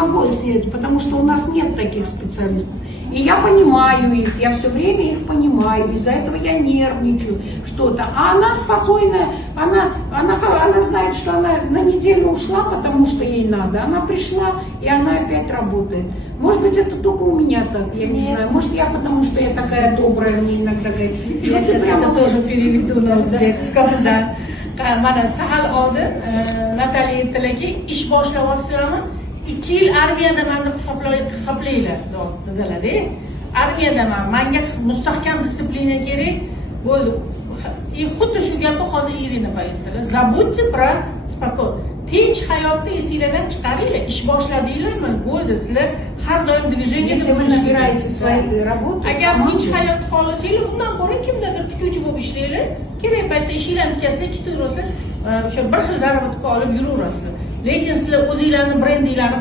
могу исследовать, потому что у нас нет таких специалистов. И я понимаю их, я все время их понимаю, из-за этого я нервничаю, что-то. А она спокойная, она знает, что она на неделю ушла, потому что ей надо. Она пришла, и она опять работает. Может быть, это только у меня так, я не знаю. Может, я потому что я такая добрая, мне иногда говорит. Я сейчас это тоже переведу на узбекском, да. Mana sahal oldin Nataliya aytdilarki, ish boshlayapsizlarmi? 2 yil armiyada meni hisoblanglar dedilar-da. Armiyadaman, menga mustahkam disiplina kerak bo'ldi. Xuddi shu gapni hozir Irina aytdilar. Забудьте про спокойно. Tinch hayotni esinglardan chiqaringlar. Ish boshladinglarmi? Bo'ldi, sizlar har doim движение. Если вы набираете свои работы, agar tinch hayotni xohlasanglar, undan ko'ra kimdadir tikuvchi bo'lib ishlanglar. Kerak paytda ishinglarni tugatsanglar, ketaverasizlar. O'sha bir xil zarobatga olib yuraverasizlar. Lekin sizlar o'zinglarni brendinglarni